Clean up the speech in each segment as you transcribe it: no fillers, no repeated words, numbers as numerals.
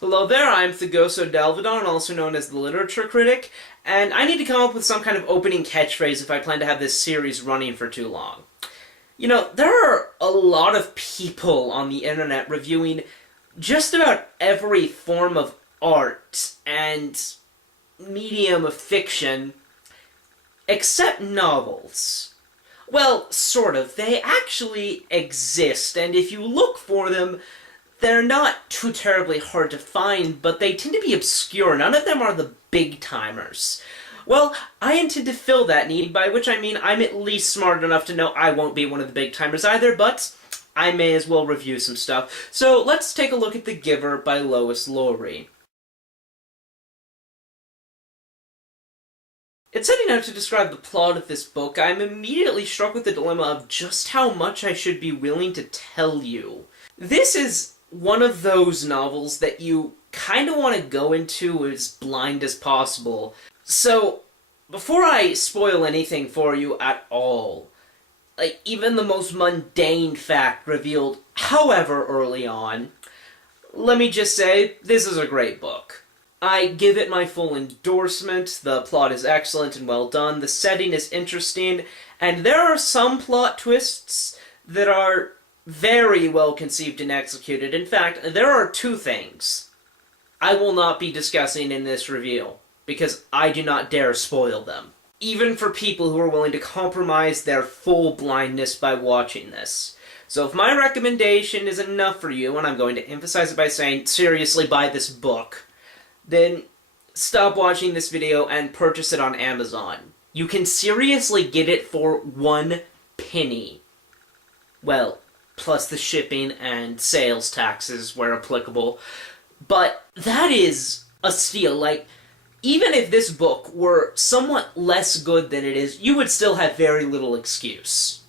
Hello there, I'm Thugoso Delvedon, also known as the Literature Critic, and I need to come up with some kind of opening catchphrase if I plan to have this series running for too long. You know, there are a lot of people on the internet reviewing just about every form of art and medium of fiction, except novels. Well, sort of. They actually exist, and if you look for them, they're not too terribly hard to find, but they tend to be obscure. None of them are the big-timers. Well, I intend to fill that need, by which I mean I'm at least smart enough to know I won't be one of the big-timers either, but I may as well review some stuff. So let's take a look at The Giver by Lois Lowry. In setting out to describe the plot of this book, I'm immediately struck with the dilemma of just how much I should be willing to tell you. This is one of those novels that you kind of want to go into as blind as possible. So, before I spoil anything for you at all, like even the most mundane fact revealed however early on, let me just say, this is a great book. I give it my full endorsement. The plot is excellent and well done, the setting is interesting, and there are some plot twists that are very well conceived and executed. In fact, there are two things I will not be discussing in this review, because I do not dare spoil them, even for people who are willing to compromise their full blindness by watching this. So if my recommendation is enough for you, and I'm going to emphasize it by saying, seriously buy this book, then stop watching this video and purchase it on Amazon. You can seriously get it for 1 penny. Well, plus the shipping and sales taxes where applicable. But that is a steal. Like, even if this book were somewhat less good than it is, you would still have very little excuse.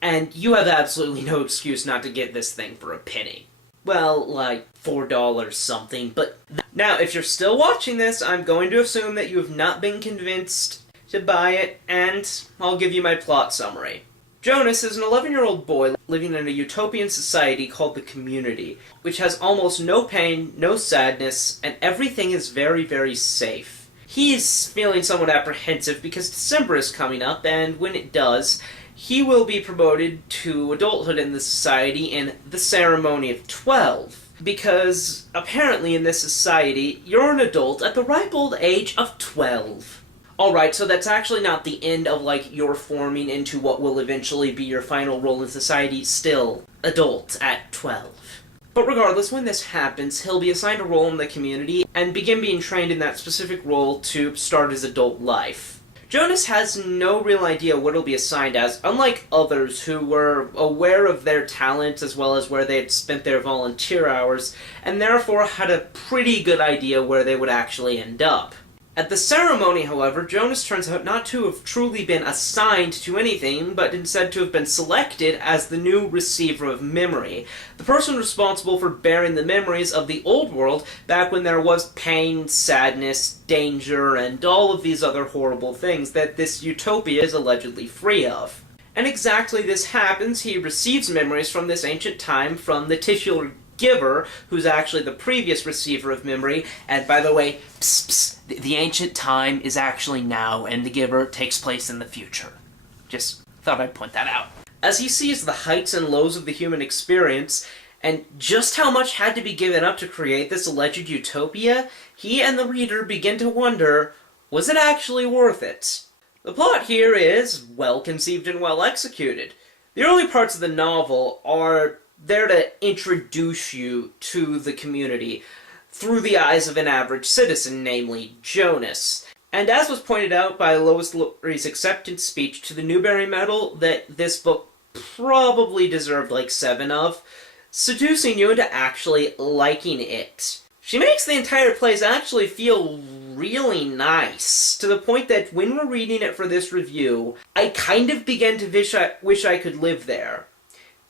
And you have absolutely no excuse not to get this thing for 1 penny. Well, like $4 something, but now if you're still watching this, I'm going to assume that you have not been convinced to buy it, and I'll give you my plot summary. Jonas is an 11-year-old boy living in a utopian society called the Community, which has almost no pain, no sadness, and everything is very, very safe. He's feeling somewhat apprehensive because December is coming up, and when it does, he will be promoted to adulthood in the society in the ceremony of 12. Because, apparently in this society, you're an adult at the ripe old age of 12. Alright, so that's actually not the end of, like, your forming into what will eventually be your final role in society, still adult at 12. But regardless, when this happens, he'll be assigned a role in the community and begin being trained in that specific role to start his adult life. Jonas has no real idea what he'll be assigned as, unlike others who were aware of their talent as well as where they had spent their volunteer hours, and therefore had a pretty good idea where they would actually end up. At the ceremony, however, Jonas turns out not to have truly been assigned to anything, but instead to have been selected as the new receiver of memory. The person responsible for bearing the memories of the old world back when there was pain, sadness, danger, and all of these other horrible things that this utopia is allegedly free of. And exactly this happens. He receives memories from this ancient time from the titular Giver, who's actually the previous receiver of memory, and by the way, the ancient time is actually now, and the Giver takes place in the future. Just thought I'd point that out. As he sees the heights and lows of the human experience, and just how much had to be given up to create this alleged utopia, he and the reader begin to wonder, was it actually worth it? The plot here is well conceived and well executed. The early parts of the novel are there to introduce you to the community through the eyes of an average citizen, namely Jonas. And as was pointed out by Lois Lowry's acceptance speech to the Newbery Medal that this book probably deserved like 7 of, seducing you into actually liking it. She makes the entire place actually feel really nice, to the point that when we're reading it for this review, I kind of began to wish I could live there.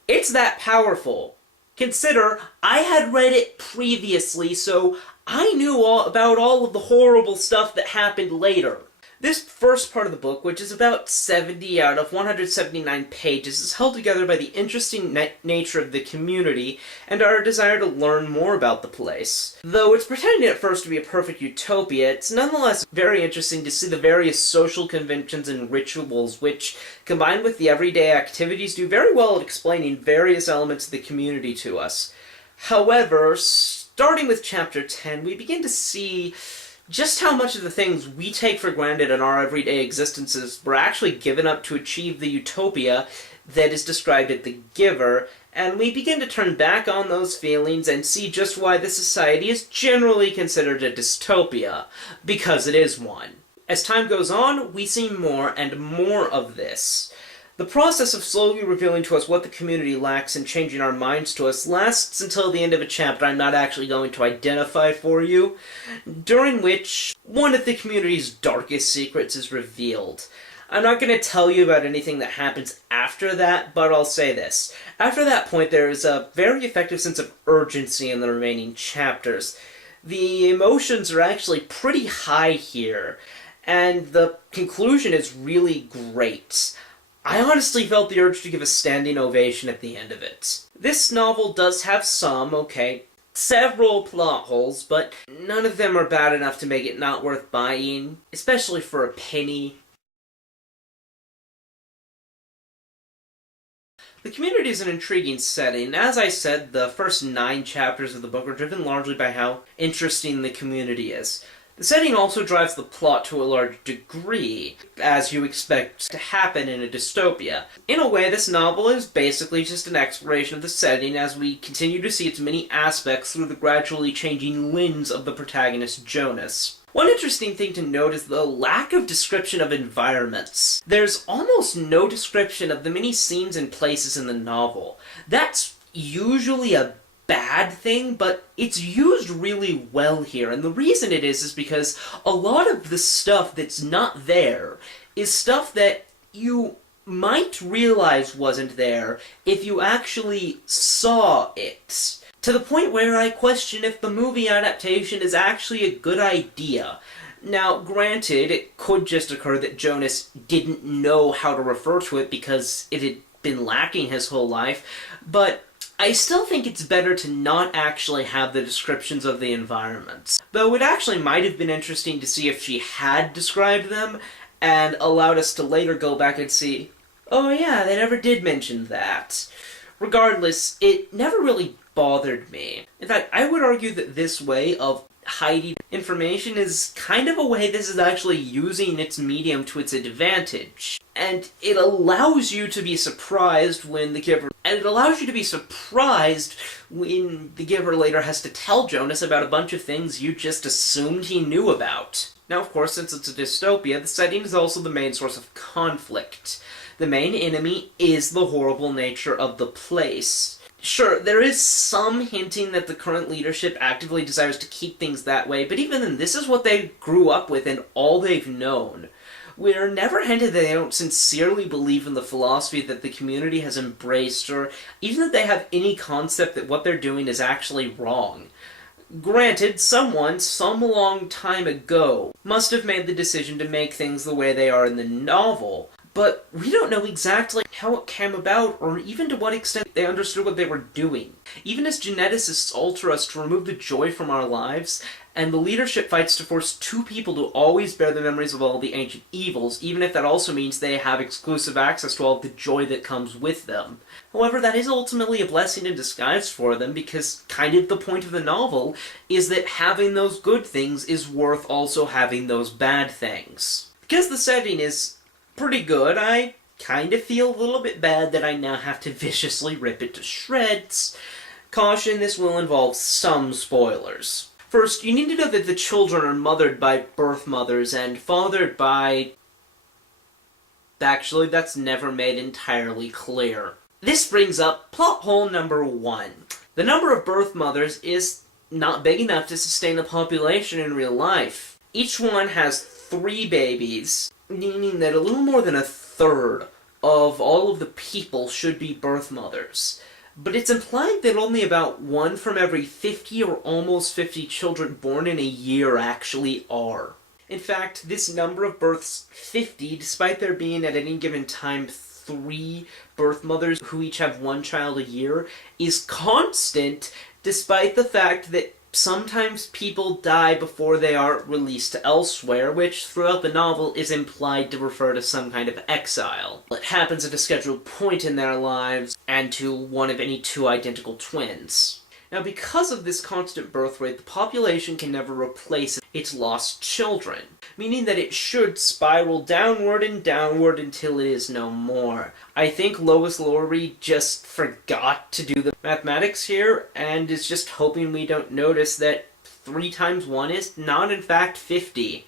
It's that powerful. Consider, I had read it previously, so I knew all about all of the horrible stuff that happened later. This first part of the book, which is about 70 out of 179 pages, is held together by the interesting nature of the community and our desire to learn more about the place. Though it's pretending at first to be a perfect utopia, it's nonetheless very interesting to see the various social conventions and rituals which, combined with the everyday activities, do very well at explaining various elements of the community to us. However, starting with Chapter 10, we begin to see just how much of the things we take for granted in our everyday existences were actually given up to achieve the utopia that is described at The Giver, and we begin to turn back on those feelings and see just why the society is generally considered a dystopia, because it is one. As time goes on, we see more and more of this. The process of slowly revealing to us what the community lacks and changing our minds to us lasts until the end of a chapter I'm not actually going to identify for you, during which one of the community's darkest secrets is revealed. I'm not going to tell you about anything that happens after that, but I'll say this. After that point, there is a very effective sense of urgency in the remaining chapters. The emotions are actually pretty high here, and the conclusion is really great. I honestly felt the urge to give a standing ovation at the end of it. This novel does have several plot holes, but none of them are bad enough to make it not worth buying, especially for a penny. The community is an intriguing setting. As I said, the first 9 chapters of the book are driven largely by how interesting the community is. The setting also drives the plot to a large degree, as you expect to happen in a dystopia. In a way, this novel is basically just an exploration of the setting as we continue to see its many aspects through the gradually changing lens of the protagonist, Jonas. One interesting thing to note is the lack of description of environments. There's almost no description of the many scenes and places in the novel. That's usually a bad thing, but it's used really well here, and the reason it is because a lot of the stuff that's not there is stuff that you might realize wasn't there if you actually saw it. To the point where I question if the movie adaptation is actually a good idea. Now, granted, it could just occur that Jonas didn't know how to refer to it because it had been lacking his whole life, but I still think it's better to not actually have the descriptions of the environments. Though it actually might have been interesting to see if she had described them, and allowed us to later go back and see, oh yeah, they never did mention that. Regardless, it never really bothered me. In fact, I would argue that this way of hiding information is kind of a way this is actually using its medium to its advantage. And it allows you to be surprised when the Giver later has to tell Jonas about a bunch of things you just assumed he knew about. Now, of course, since it's a dystopia, the setting is also the main source of conflict. The main enemy is the horrible nature of the place. Sure, there is some hinting that the current leadership actively desires to keep things that way, but even then, this is what they grew up with and all they've known. We're never hinted that they don't sincerely believe in the philosophy that the community has embraced, or even that they have any concept that what they're doing is actually wrong. Granted, someone, some long time ago, must have made the decision to make things the way they are in the novel, but we don't know exactly how it came about, or even to what extent they understood what they were doing. Even as geneticists alter us to remove the joy from our lives, and the leadership fights to force 2 people to always bear the memories of all the ancient evils, even if that also means they have exclusive access to all of the joy that comes with them. However, that is ultimately a blessing in disguise for them, because kind of the point of the novel is that having those good things is worth also having those bad things. Because the setting is pretty good, I kind of feel a little bit bad that I now have to viciously rip it to shreds. Caution, this will involve some spoilers. First, you need to know that the children are mothered by birth mothers and fathered by... Actually, that's never made entirely clear. This brings up plot hole number 1. The number of birth mothers is not big enough to sustain a population in real life. Each one has 3 babies, meaning that a little more than a third of all of the people should be birth mothers. But it's implied that only about 1 from every 50 or almost 50 children born in a year actually are. In fact, this number of births, 50, despite there being at any given time 3 birth mothers who each have 1 child a year, is constant despite the fact that sometimes people die before they are released elsewhere, which throughout the novel is implied to refer to some kind of exile. It happens at a scheduled point in their lives, and to one of any 2 identical twins. Now, because of this constant birth rate, the population can never replace its lost children, meaning that it should spiral downward and downward until it is no more. I think Lois Lowry just forgot to do the mathematics here, and is just hoping we don't notice that 3 times 1 is not in fact 50.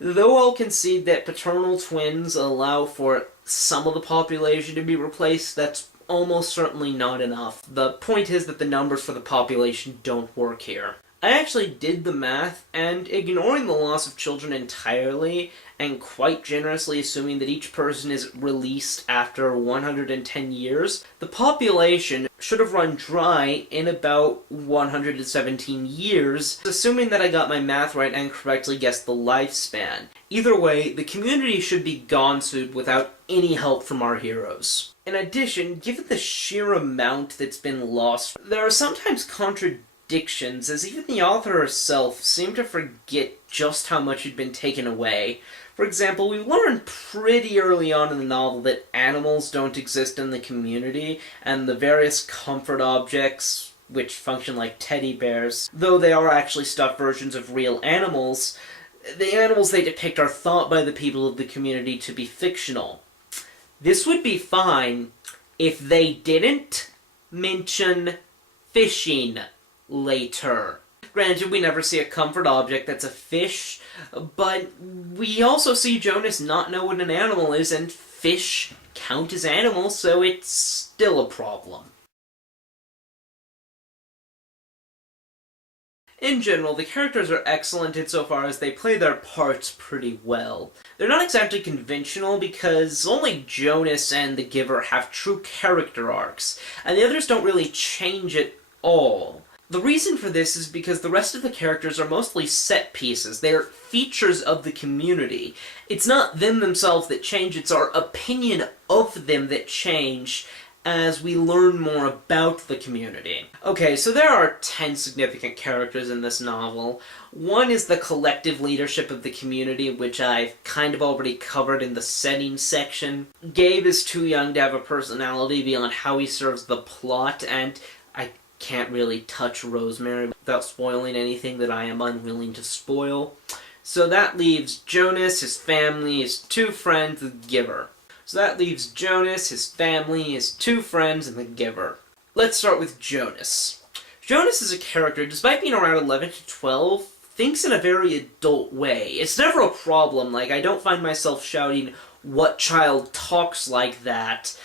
Though I'll concede that paternal twins allow for some of the population to be replaced, that's almost certainly not enough. The point is that the numbers for the population don't work here. I actually did the math, and ignoring the loss of children entirely, and quite generously assuming that each person is released after 110 years, the population should have run dry in about 117 years, assuming that I got my math right and correctly guessed the lifespan. Either way, the community should be gone soon without any help from our heroes. In addition, given the sheer amount that's been lost, there are sometimes contradictions, as even the author herself seemed to forget just how much had been taken away. For example, we learn pretty early on in the novel that animals don't exist in the community, and the various comfort objects, which function like teddy bears, though they are actually stuffed versions of real animals, the animals they depict are thought by the people of the community to be fictional. This would be fine if they didn't mention fishing later. Granted, we never see a comfort object that's a fish, but we also see Jonas not know what an animal is, and fish count as animals, so it's still a problem. In general, the characters are excellent insofar as they play their parts pretty well. They're not exactly conventional because only Jonas and the Giver have true character arcs, and the others don't really change at all. The reason for this is because the rest of the characters are mostly set pieces. They are features of the community. It's not them themselves that change, it's our opinion of them that change as we learn more about the community. Okay, so there are 10 significant characters in this novel. One is the collective leadership of the community, which I've kind of already covered in the setting section. Gabe is too young to have a personality beyond how he serves the plot, and I can't really touch Rosemary without spoiling anything that I am unwilling to spoil. So that leaves Jonas, his family, his 2 friends, the Giver. So that leaves Jonas, his family, his 2 friends, and the Giver. Let's start with Jonas. Jonas is a character, despite being around 11 to 12, thinks in a very adult way. It's never a problem, like I don't find myself shouting, "What child talks like that?"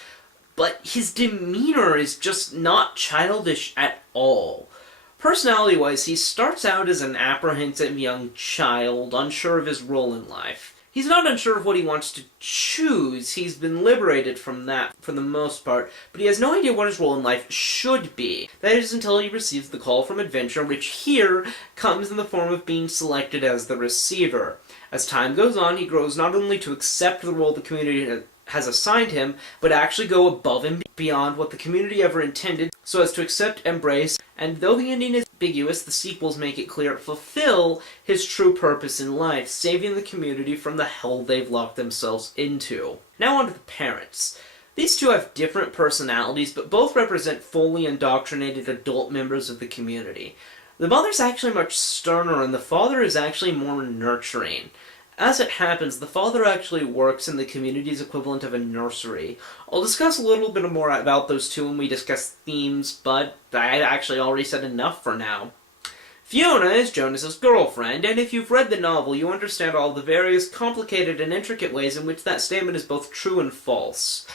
But his demeanor is just not childish at all. Personality-wise, he starts out as an apprehensive young child, unsure of his role in life. He's not unsure of what he wants to choose. He's been liberated from that for the most part, but he has no idea what his role in life should be. That is until he receives the call from adventure, which here comes in the form of being selected as the receiver. As time goes on, he grows not only to accept the role the community has assigned him, but actually go above and beyond what the community ever intended, so as to accept, embrace, and though the ending is ambiguous, the sequels make it clear, fulfill his true purpose in life, saving the community from the hell they've locked themselves into. Now on to the parents. These 2 have different personalities, but both represent fully indoctrinated adult members of the community. The mother's actually much sterner, and the father is actually more nurturing. As it happens, the father actually works in the community's equivalent of a nursery. I'll discuss a little bit more about those 2 when we discuss themes, but I actually already said enough for now. Fiona is Jonas's girlfriend, and if you've read the novel, you understand all the various complicated and intricate ways in which that statement is both true and false.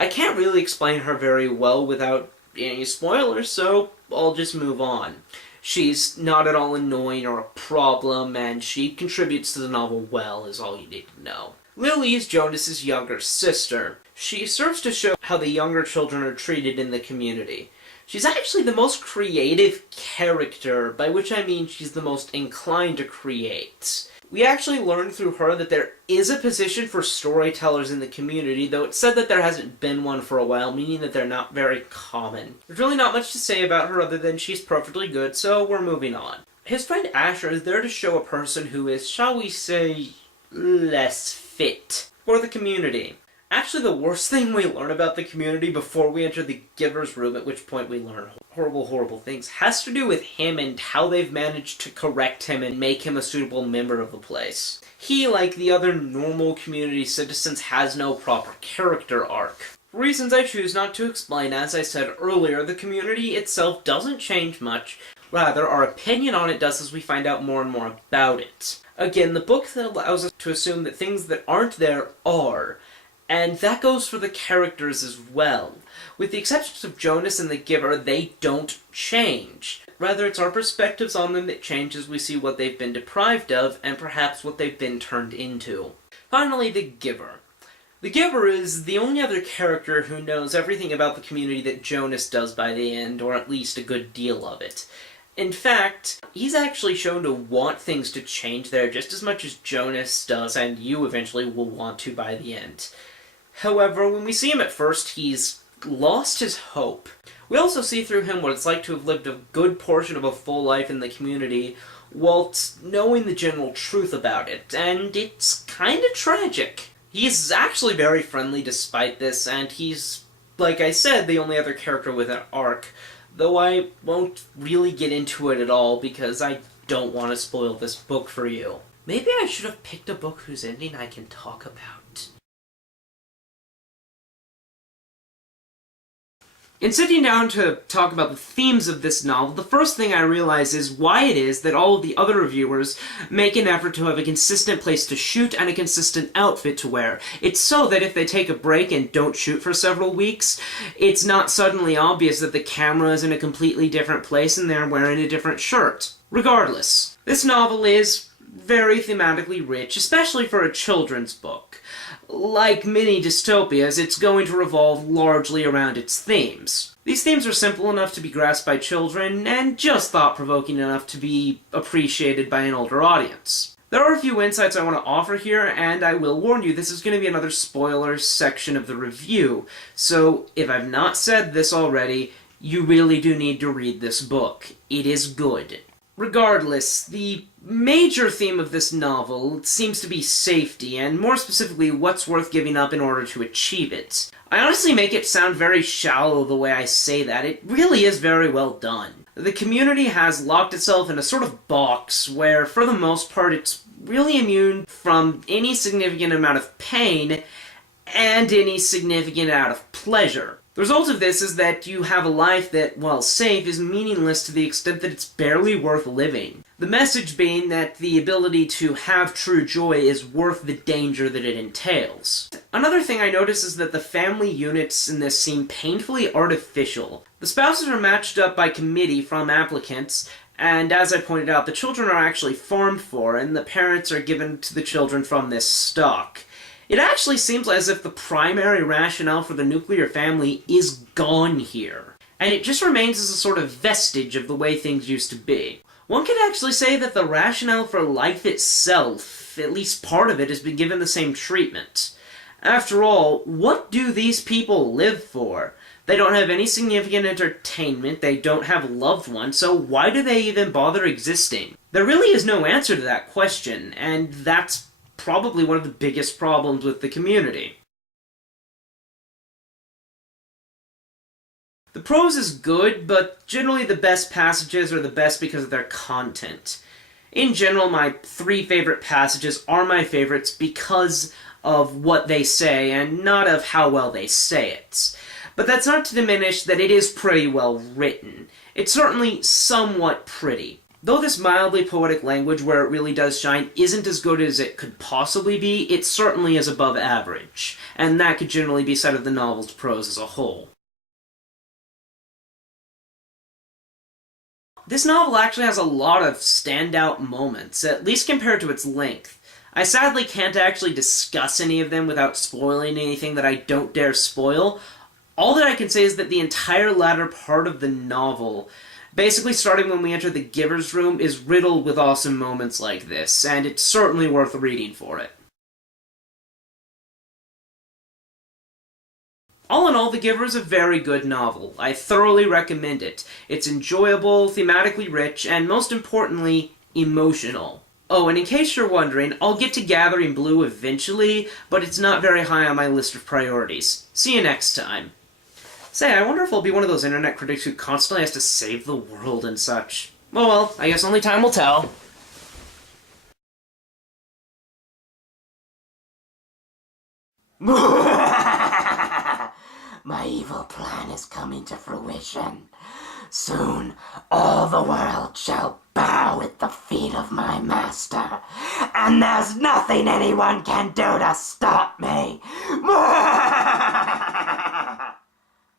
I can't really explain her very well without any spoilers, so I'll just move on. She's not at all annoying or a problem, and she contributes to the novel well, is all you need to know. Lily is Jonas's younger sister. She serves to show how the younger children are treated in the community. She's actually the most creative character, by which I mean she's the most inclined to create. We actually learned through her that there is a position for storytellers in the community, though it's said that there hasn't been one for a while, meaning that they're not very common. There's really not much to say about her other than she's perfectly good, so we're moving on. His friend Asher is there to show a person who is, shall we say, less fit for the community. Actually, the worst thing we learn about the community before we enter the Giver's Room, at which point we learn horrible, horrible things, has to do with him and how they've managed to correct him and make him a suitable member of the place. He, like the other normal community citizens, has no proper character arc. For reasons I choose not to explain, as I said earlier, the community itself doesn't change much. Rather, our opinion on it does as we find out more and more about it. Again, the book that allows us to assume that things that aren't there are. And that goes for the characters as well. With the exceptions of Jonas and the Giver, they don't change. Rather, it's our perspectives on them that change as we see what they've been deprived of, and perhaps what they've been turned into. Finally, the Giver. The Giver is the only other character who knows everything about the community that Jonas does by the end, or at least a good deal of it. In fact, he's actually shown to want things to change there just as much as Jonas does, and you eventually will want to by the end. However, when we see him at first, he's lost his hope. We also see through him what it's like to have lived a good portion of a full life in the community, whilst knowing the general truth about it, and it's kinda tragic. He's actually very friendly despite this, and he's, like I said, the only other character with an arc, though I won't really get into it at all because I don't want to spoil this book for you. Maybe I should have picked a book whose ending I can talk about. In sitting down to talk about the themes of this novel, the first thing I realize is why it is that all of the other reviewers make an effort to have a consistent place to shoot and a consistent outfit to wear. It's so that if they take a break and don't shoot for several weeks, it's not suddenly obvious that the camera is in a completely different place and they're wearing a different shirt. Regardless, this novel is very thematically rich, especially for a children's book. Like many dystopias, it's going to revolve largely around its themes. These themes are simple enough to be grasped by children, and just thought-provoking enough to be appreciated by an older audience. There are a few insights I want to offer here, and I will warn you, this is going to be another spoiler section of the review, so if I've not said this already, you really do need to read this book. It is good. Regardless, the major theme of this novel seems to be safety, and more specifically, what's worth giving up in order to achieve it. I honestly make it sound very shallow the way I say that. It really is very well done. The community has locked itself in a sort of box where, for the most part, it's really immune from any significant amount of pain and any significant amount of pleasure. The result of this is that you have a life that, while safe, is meaningless to the extent that it's barely worth living. The message being that the ability to have true joy is worth the danger that it entails. Another thing I notice is that the family units in this seem painfully artificial. The spouses are matched up by committee from applicants, and as I pointed out, the children are actually farmed for, and the parents are given to the children from this stock. It actually seems as if the primary rationale for the nuclear family is gone here, and it just remains as a sort of vestige of the way things used to be. One could actually say that the rationale for life itself, at least part of it, has been given the same treatment. After all, what do these people live for? They don't have any significant entertainment, they don't have loved ones, so why do they even bother existing? There really is no answer to that question, and that's probably one of the biggest problems with the community. The prose is good, but generally the best passages are the best because of their content. In general, my 3 favorite passages are my favorites because of what they say, and not of how well they say it. But that's not to diminish that it is pretty well written. It's certainly somewhat pretty. Though this mildly poetic language, where it really does shine, isn't as good as it could possibly be, it certainly is above average, and that could generally be said of the novel's prose as a whole. This novel actually has a lot of standout moments, at least compared to its length. I sadly can't actually discuss any of them without spoiling anything that I don't dare spoil, All that I can say is that the entire latter part of the novel, basically starting when we enter the Giver's Room, is riddled with awesome moments like this, and it's certainly worth reading for it. All in all, The Giver is a very good novel. I thoroughly recommend it. It's enjoyable, thematically rich, and most importantly, emotional. Oh, and in case you're wondering, I'll get to Gathering Blue eventually, but it's not very high on my list of priorities. See you next time. Say, I wonder if I'll be one of those internet critics who constantly has to save the world and such. Well, I guess only time will tell. My evil plan is coming to fruition. Soon, all the world shall bow at the feet of my master, and there's nothing anyone can do to stop me.